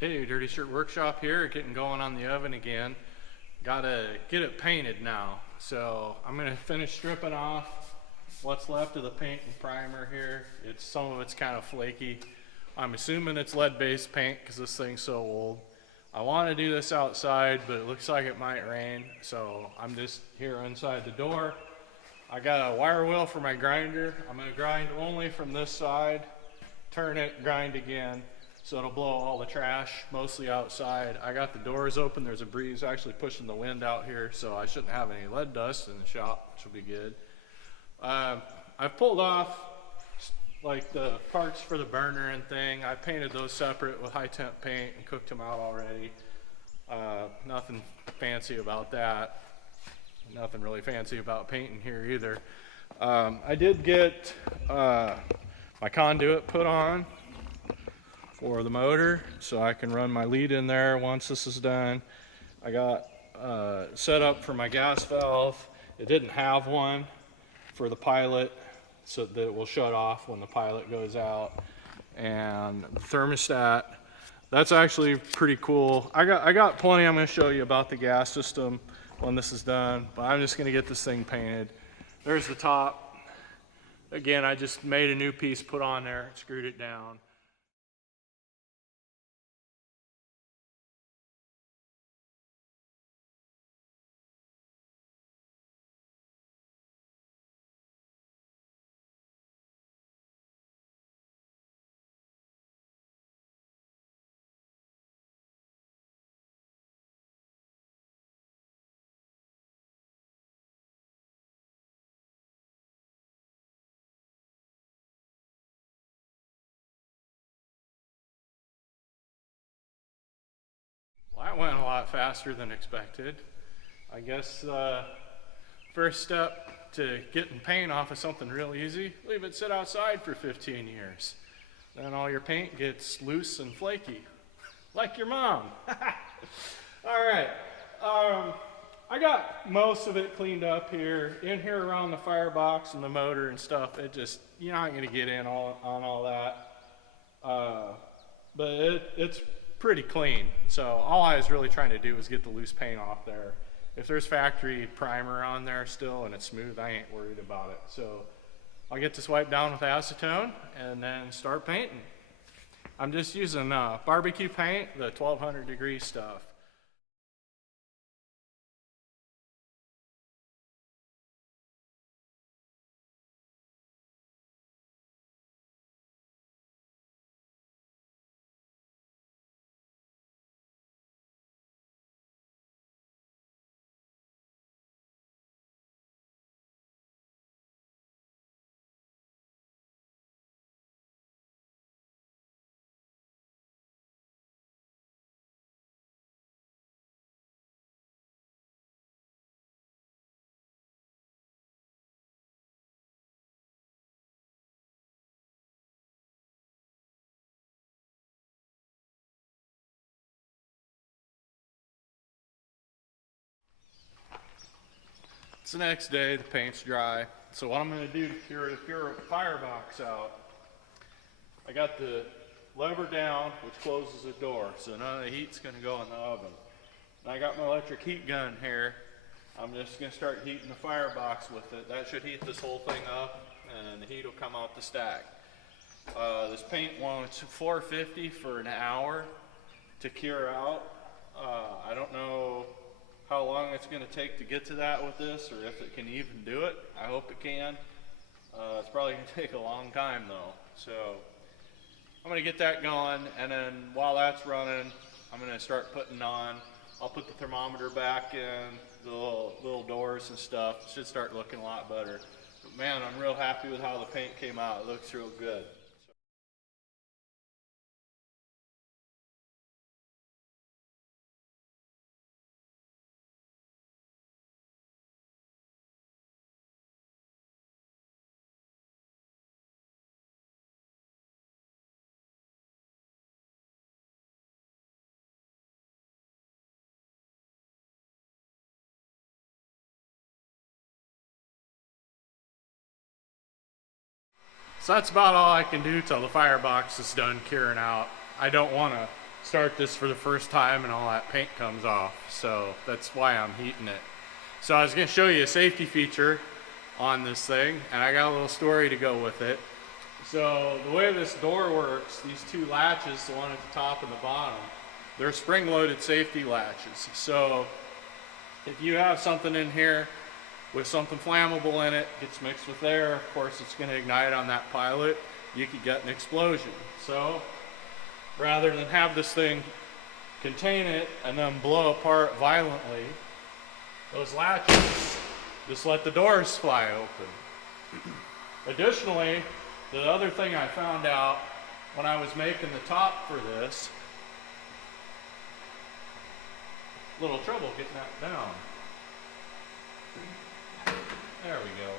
Hey, Dirty Shirt Workshop here, getting going on the oven again. Gotta get it painted now. So I'm gonna finish stripping off what's left of the paint and primer here. Some of it's kind of flaky. I'm assuming it's lead-based paint because this thing's so old. I want to do this outside, but it looks like it might rain. So I'm just here inside the door. I got a wire wheel for my grinder. I'm gonna grind only from this side, turn it, grind again. So it'll blow all the trash, mostly outside. I got the doors open. There's a breeze actually pushing the wind out here, so I shouldn't have any lead dust in the shop, which will be good. I've pulled off like the parts for the burner and thing. I painted those separate with high temp paint and cooked them out already. Nothing fancy about that. Nothing really fancy about painting here either. I did get my conduit put on for the motor, so I can run my lead in there once this is done. I got set up for my gas valve. It didn't have one for the pilot, so that it will shut off when the pilot goes out. And the thermostat, that's actually pretty cool. I got plenty I'm going to show you about the gas system when this is done, but I'm just going to get this thing painted. There's the top. Again, I just made a new piece, put on there, screwed it down. Well, that went a lot faster than expected. I guess first step to getting paint off of something real easy, leave it sit outside for 15 years. Then all your paint gets loose and flaky, like your mom. All right, I got most of it cleaned up here. In here around the firebox and the motor and stuff, it just, you're not gonna get in on all that. But it's pretty clean. So all I was really trying to do was get the loose paint off there. If there's factory primer on there still and it's smooth, I ain't worried about it. So I'll get this wiped down with acetone and then start painting. I'm just using barbecue paint, the 1200 degree stuff. It's the next day, the paint's dry. So what I'm gonna do to cure the firebox out, I got the lever down, which closes the door, so none of the heat's gonna go in the oven. And I got my electric heat gun here. I'm just gonna start heating the firebox with it. That should heat this whole thing up, and the heat will come out the stack. This paint wants 450 for an hour to cure out. I don't know how long it's going to take to get to that with this, or if it can even do it. I hope it can. It's probably going to take a long time though. So I'm going to get that going, and then while that's running, I'm going to start putting on. I'll put the thermometer back in, the little doors and stuff. It should start looking a lot better. But man, I'm real happy with how the paint came out. It looks real good. So that's about all I can do till the firebox is done curing out. I don't want to start this for the first time and all that paint comes off. So that's why I'm heating it. So I was going to show you a safety feature on this thing, and I got a little story to go with it. So the way this door works, these two latches, the one at the top and the bottom, they're spring-loaded safety latches. So if you have something in here with something flammable in it, gets mixed with air, of course it's going to ignite on that pilot, you could get an explosion. So rather than have this thing contain it and then blow apart violently, those latches just let the doors fly open. Additionally, the other thing I found out when I was making the top for this, little trouble getting that down. There we go.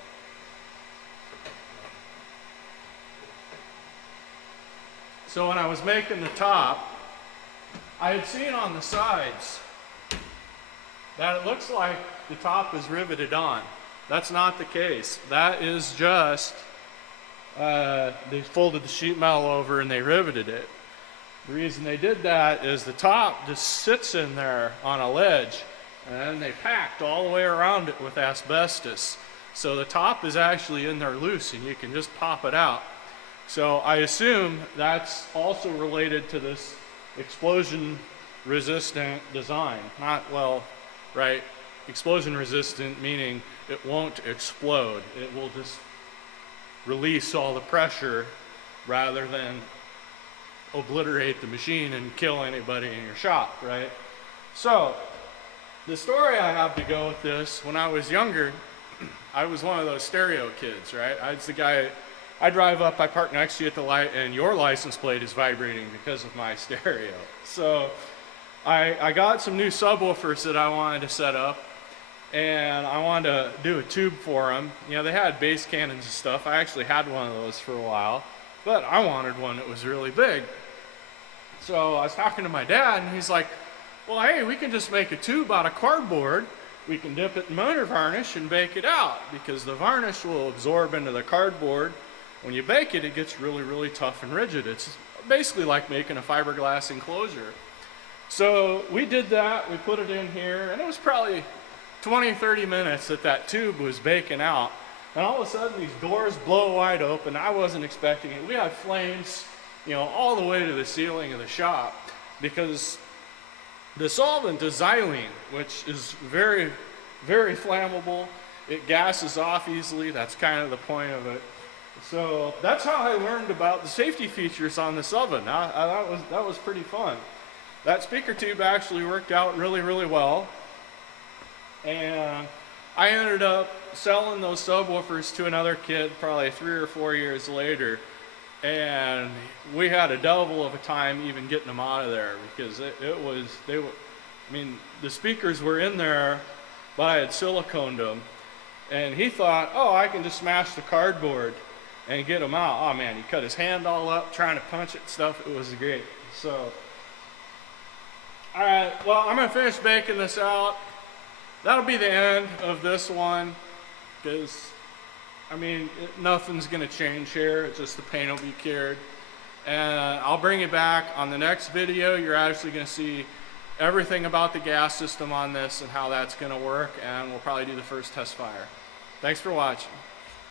So when I was making the top, I had seen on the sides that it looks like the top is riveted on. That's not the case. That is just, they folded the sheet metal over and they riveted it. The reason they did that is the top just sits in there on a ledge, and then they packed all the way around it with asbestos. So the top is actually in there loose and you can just pop it out. So I assume that's also related to this explosion resistant design. Not, well, right, explosion resistant meaning it won't explode. It will just release all the pressure rather than obliterate the machine and kill anybody in your shop, right? So the story I have to go with this, when I was younger, I was one of those stereo kids, right? I was the guy, I drive up, I park next to you at the light, and your license plate is vibrating because of my stereo. So I got some new subwoofers that I wanted to set up, and I wanted to do a tube for them. You know, they had bass cannons and stuff. I actually had one of those for a while, but I wanted one that was really big. So I was talking to my dad, and he's like, well, hey, we can just make a tube out of cardboard. We can dip it in motor varnish and bake it out, because the varnish will absorb into the cardboard. When you bake it, it gets really, really tough and rigid. It's basically like making a fiberglass enclosure. So we did that, we put it in here, and it was probably 20, 30 minutes that that tube was baking out. And all of a sudden, these doors blow wide open. I wasn't expecting it. We had flames, you know, all the way to the ceiling of the shop, because the solvent is xylene, which is very, very flammable. It gases off easily. That's kind of the point of it. So that's how I learned about the safety features on this oven. That was pretty fun. That speaker tube actually worked out really, really well. And I ended up selling those subwoofers to another kid probably 3 or 4 years later. And we had a double of a time even getting them out of there, because I mean, the speakers were in there, but I had siliconed them. And he thought, oh, I can just smash the cardboard and get them out. Oh man, he cut his hand all up trying to punch it and stuff. It was great. So, all right, well, I'm gonna finish baking this out. That'll be the end of this one, because I mean, nothing's gonna change here. It's just the paint will be cured. And I'll bring it back on the next video. You're actually gonna see everything about the gas system on this and how that's gonna work, and we'll probably do the first test fire. Thanks for watching.